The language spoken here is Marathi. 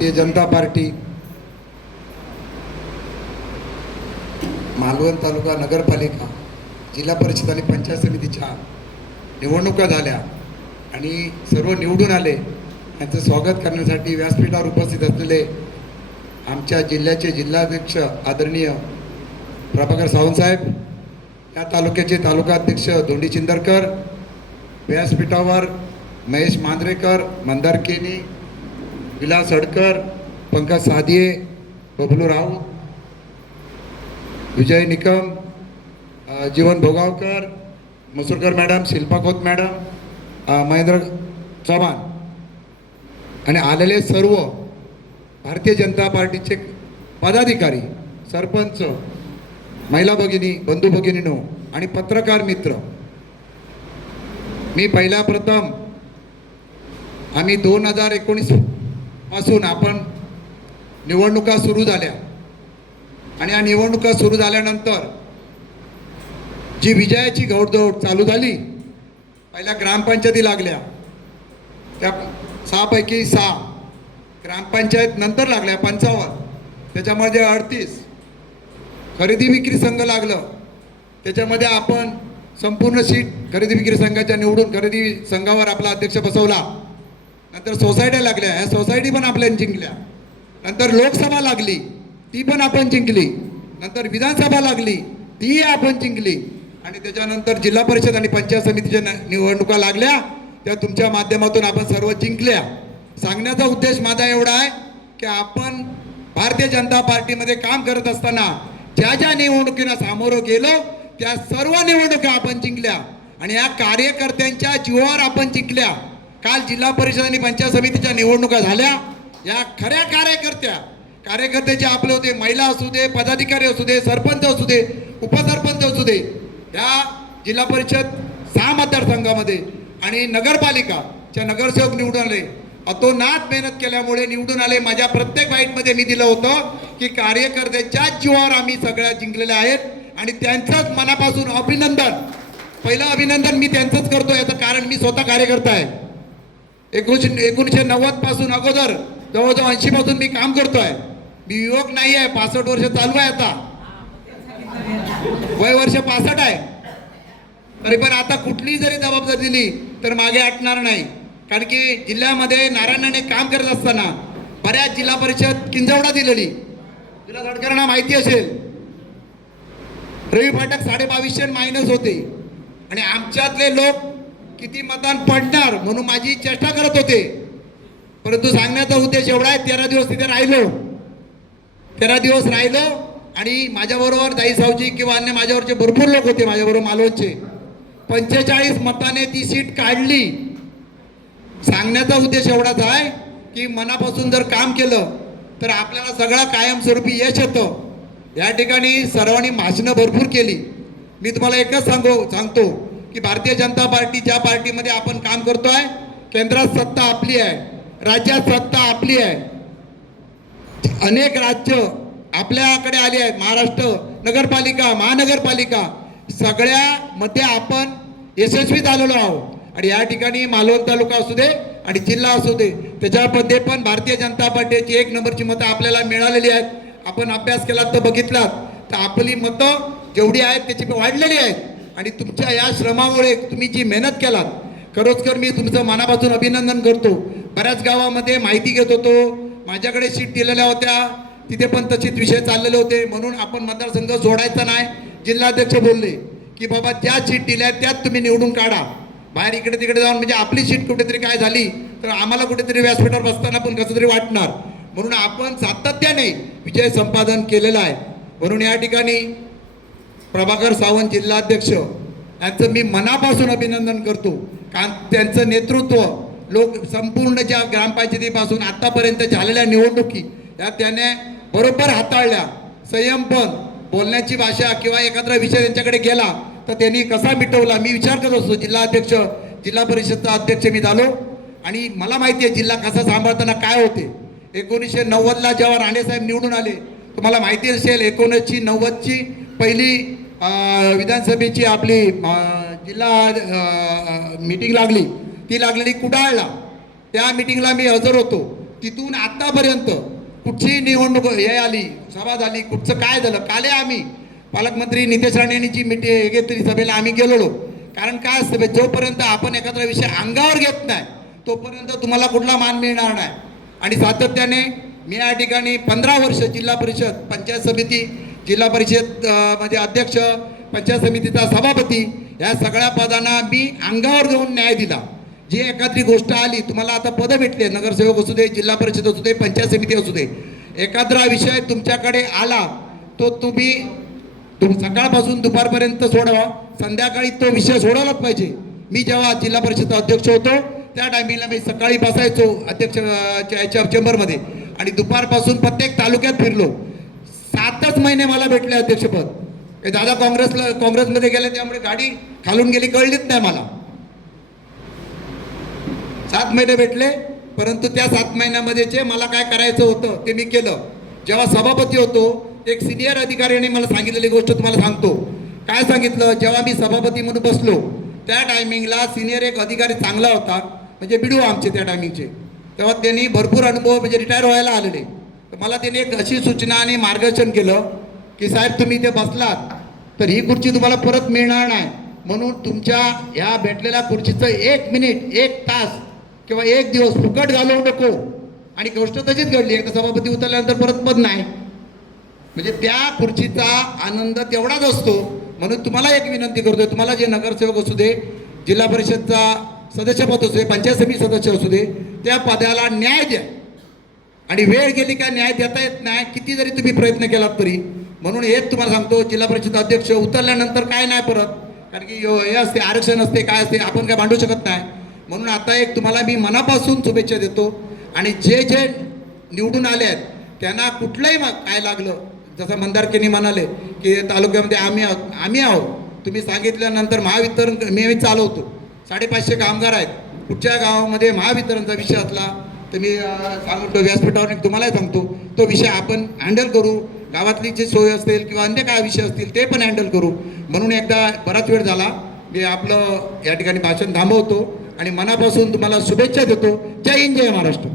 भारतीय जनता पार्टी मालवण तालुका नगरपालिका जिल्हा परिषद आणि पंचायत समितीच्या निवडणुका झाल्या आणि सर्व निवडून आले. त्यांचं स्वागत करण्यासाठी व्यासपीठावर उपस्थित असलेले आमच्या जिल्ह्याचे जिल्हाध्यक्ष आदरणीय प्रभाकर सावंतसाहेब, या तालुक्याचे तालुका अध्यक्ष धोंडी चिंदरकर, व्यासपीठावर महेश मांजरेकर, मंदार केनी, विलास हडकर, पंकज सादिये, बबलू राऊत, विजय निकम, जीवन भोगावकर, मसूरकर मॅडम, शिल्पा खोत मॅडम, महेंद्र चव्हाण आणि आलेले सर्व भारतीय जनता पार्टीचे पदाधिकारी, सरपंच, महिला भगिनी, बंधू भगिनींनो आणि पत्रकार मित्र, मी पहिल्या प्रथम आम्ही 2019 पासून आपण निवडणुका सुरू झाल्या आणि या निवडणुका सुरू झाल्यानंतर जी विजयाची घोडदौड चालू झाली, पहिल्या ग्रामपंचायती लागल्या, त्या 6 पैकी 6 ग्रामपंचायत नंतर लागल्या 55, त्याच्यामध्ये 38 खरेदी विक्री संघ लागलं, त्याच्यामध्ये आपण संपूर्ण सीट खरेदी विक्री संघाच्या निवडून खरेदी संघावर आपला अध्यक्ष बसवला. नंतर सोसायट्या लागल्या, ह्या सोसायटी पण आपल्याला जिंकल्या. नंतर लोकसभा लागली, ती पण आपण जिंकली. नंतर विधानसभा लागली, तीही आपण जिंकली. आणि त्याच्यानंतर जिल्हा परिषद आणि पंचायत समितीच्या निवडणुका लागल्या, त्या तुमच्या माध्यमातून आपण सर्व जिंकल्या. सांगण्याचा उद्देश माझा एवढा आहे की आपण भारतीय जनता पार्टीमध्ये काम करत असताना ज्या ज्या निवडणुकीला सामोरं गेलो त्या सर्व निवडणुका आपण जिंकल्या आणि या कार्यकर्त्यांच्या जीवावर आपण जिंकल्या. काल जिल्हा परिषद आणि पंचायत समितीच्या निवडणुका झाल्या. या खऱ्या कार्यकर्त्याचे आपले होते, महिला असू दे, पदाधिकारी असू दे, सरपंच असू दे, उपसरपंच असू दे, या जिल्हा परिषद 6 मतदारसंघामध्ये आणि नगरपालिकाच्या नगरसेवक निवडून आले. अतोनात मेहनत केल्यामुळे निवडून आले. माझ्या प्रत्येक बाईटमध्ये मी दिलं होतं की कार्यकर्त्याच्या जीवावर आम्ही सगळ्या जिंकलेल्या आहेत आणि त्यांचंच मनापासून अभिनंदन. पहिलं अभिनंदन मी त्यांचंच करतो, याचं कारण मी स्वतः कार्यकर्ता आहे. 1990 पासून अगोदर जवळजवळ 80 पासून मी काम करतोय. मी युवक नाही आहे, 65 वर्ष चालू आहे, आता वय वर्ष 65 आहे. तरी पण आता कुठलीही जरी जबाबदारी दिली तर मागे हटणार नाही. कारण की जिल्ह्यामध्ये नारायणाने काम करत असताना बऱ्याच जिल्हा परिषद किंजवडा दिलेली, जिल्हा सडकरांना माहिती असेल, रवी फाटक 2250 मायनस होते आणि आमच्यातले लोक किती मतदान पडणार म्हणून माझी चेष्टा करत होते. परंतु सांगण्याचा उद्देश एवढा आहे, 13 दिवस तिथे राहिलो, 13 दिवस राहिलो आणि माझ्याबरोबर दाई सावजी किंवा अन्य माझ्यावरचे भरपूर लोक होते, माझ्याबरोबर मालवणचे, 45 मताने ती सीट काढली. सांगण्याचा उद्देश एवढाच आहे की मनापासून जर काम केलं तर आपल्याला सगळं कायमस्वरूपी यश येतं. या ठिकाणी सर्वांनी भाषणं भरपूर केली. मी तुम्हाला एकच सांगतो की भारतीय जनता पार्टी ज्या पार्टीमध्ये आपण काम करतोय, केंद्रात सत्ता आपली आहे, राज्यात सत्ता आपली आहे. अनेक राज्य आपल्याकडे आली आहेत, महाराष्ट्र, नगरपालिका, महानगरपालिका, सगळ्यामध्ये आपण यशस्वी झालेलो आहोत. आणि या ठिकाणी मालवण तालुका असू दे आणि जिल्हा असू दे, त्याच्यामध्ये पण भारतीय जनता पार्टीची 1 नंबरची मतं आपल्याला मिळालेली आहेत. आपण अभ्यास केला तर बघितलात तर आपली मतं जेवढी आहेत त्याची वाढलेली आहेत आणि तुमच्या या श्रमामुळे तुम्ही जी मेहनत केलात, खरोखर मी तुमचं मनापासून अभिनंदन करतो. बऱ्याच गावामध्ये माहिती घेत होतो, माझ्याकडे सीट दिलेल्या होत्या, तिथे पण तसेच विषय चाललेले होते, म्हणून आपण मतदारसंघ सोडायचा नाही. जिल्हाध्यक्ष बोलले की बाबा ज्या सीट दिल्या त्यात तुम्ही निवडून काढा, बाहेर इकडे तिकडे जाऊन म्हणजे आपली सीट कुठेतरी काय झाली तर आम्हाला कुठेतरी व्यासपीठावर बसताना पण कसं तरी वाटणार. म्हणून आपण सातत्याने विजय संपादन केलेला आहे. म्हणून या ठिकाणी प्रभाकर सावंत जिल्हाध्यक्ष यांचं मी मनापासून अभिनंदन करतो. कारण त्यांचं नेतृत्व लोक संपूर्ण ज्या ग्रामपंचायतीपासून आतापर्यंत झालेल्या निवडणुकी या त्याने बरोबर हाताळल्या. संयमपण, बोलण्याची भाषा किंवा एखादा विषय त्यांच्याकडे गेला तर त्यांनी कसा मिटवला मी विचार करत असतो. जिल्हाध्यक्ष, जिल्हा परिषदचा अध्यक्ष मी झालो आणि मला माहिती आहे जिल्हा कसा सांभाळताना काय होते. 1990ला जेव्हा राणेसाहेब निवडून आले, तुम्हाला माहिती असेल 1990ची पहिली विधानसभेची आपली जिल्हा मीटिंग लागली, ती लागलेली कुडाळला. त्या मीटिंगला मी हजर होतो. तिथून आतापर्यंत कुठची निवडणूक हे आली, सभा झाली, कुठचं काय झालं, काले आम्ही पालकमंत्री नितेश राणे यांची मीटिंग घेतली, सभेला आम्ही गेलेलो. कारण काय असतं, जोपर्यंत आपण एखादा विषय अंगावर घेत नाही तोपर्यंत तुम्हाला कुठला मान मिळणार नाही. आणि सातत्याने मी या ठिकाणी 15 वर्ष जिल्हा परिषद, पंचायत समिती, जिल्हा परिषद म्हणजे अध्यक्ष, पंचायत समितीचा सभापती, या सगळ्या पदांना मी अंगावर घेऊन न्याय दिला. जी एखादी गोष्ट आली, तुम्हाला आता पदं भेटले, नगरसेवक असू दे, जिल्हा परिषद असू दे, पंचायत समिती असू दे, एखादा विषय तुमच्याकडे आला तो तुम्ही सकाळपासून दुपारपर्यंत सोडवा, संध्याकाळी तो विषय सोडवलाच पाहिजे. मी जेव्हा जिल्हा परिषद अध्यक्ष होतो त्या टायमिंगला मी सकाळी बसायचो अध्यक्ष चेंबरमध्ये आणि दुपारपासून प्रत्येक तालुक्यात फिरलो. 7च महिने मला भेटले अध्यक्षपद. हे दादा काँग्रेसमध्ये गेले त्यामुळे गाडी खालून गेली कळलीच नाही मला. 7 महिने भेटले, परंतु त्या 7 महिन्यामध्ये जे मला काय करायचं होतं ते मी केलं. जेव्हा सभापती होतो एक सिनियर अधिकाऱ्याने मला सांगितलेली गोष्ट तुम्हाला सांगतो. काय सांगितलं, जेव्हा मी सभापती म्हणून बसलो त्या टायमिंगला सिनियर एक अधिकारी चांगला होता, म्हणजे बिडू आमचे त्या टायमिंगचे, तेव्हा त्यांनी भरपूर अनुभव, म्हणजे रिटायर व्हायला आलेले. तर मला त्यांनी एक अशी सूचना आणि मार्गदर्शन केलं की साहेब तुम्ही इथे बसलात तर ही खुर्ची तुम्हाला परत मिळणार नाही, म्हणून तुमच्या ह्या भेटलेल्या खुर्चीचं 1 मिनिट, 1 तास किंवा 1 दिवस फुकट घालवू नको. आणि गोष्ट तशीच घडली. एकदा सभापती उतरल्यानंतर परत पद नाही, म्हणजे त्या खुर्चीचा आनंद तेवढाच असतो. म्हणून तुम्हाला एक विनंती करतोय, तुम्हाला जे नगरसेवक असू दे, जिल्हा परिषदचा सदस्यपद असू दे, पंचायत समिती सदस्य असू दे, त्या पदाला न्याय द्या. आणि वेळ गेली का न्याय देता येत नाही, किती जरी तुम्ही प्रयत्न केलात तरी. म्हणून हेच तुम्हाला सांगतो, जिल्हा परिषद अध्यक्ष उतरल्यानंतर काय नाही परत, कारण की हे असते, आरक्षण असते, काय असते, आपण काय भांडू शकत नाही. म्हणून आता एक तुम्हाला मी मनापासून शुभेच्छा देतो. आणि जे जे निवडून आले आहेत त्यांना कुठलंही काय लागलं, जसं मंदारकेनी म्हणाले की तालुक्यामध्ये आम्ही आहोत, तुम्ही सांगितल्यानंतर महावितरण मी चालवतो. 550 कामगार आहेत. कुठच्या गावामध्ये महावितरणचा विषय असला तर मी सांगतो, व्यासपीठावर तुम्हालाही सांगतो, तो विषय आपण हँडल करू. गावातली जी सोय असेल किंवा अन्य काय विषय असतील ते पण हँडल करू. म्हणून एकदा बराच वेळ झाला, मी आपलं या ठिकाणी भाषण थांबवतो आणि मनापासून तुम्हाला शुभेच्छा देतो. जय हिंद, जय महाराष्ट्र.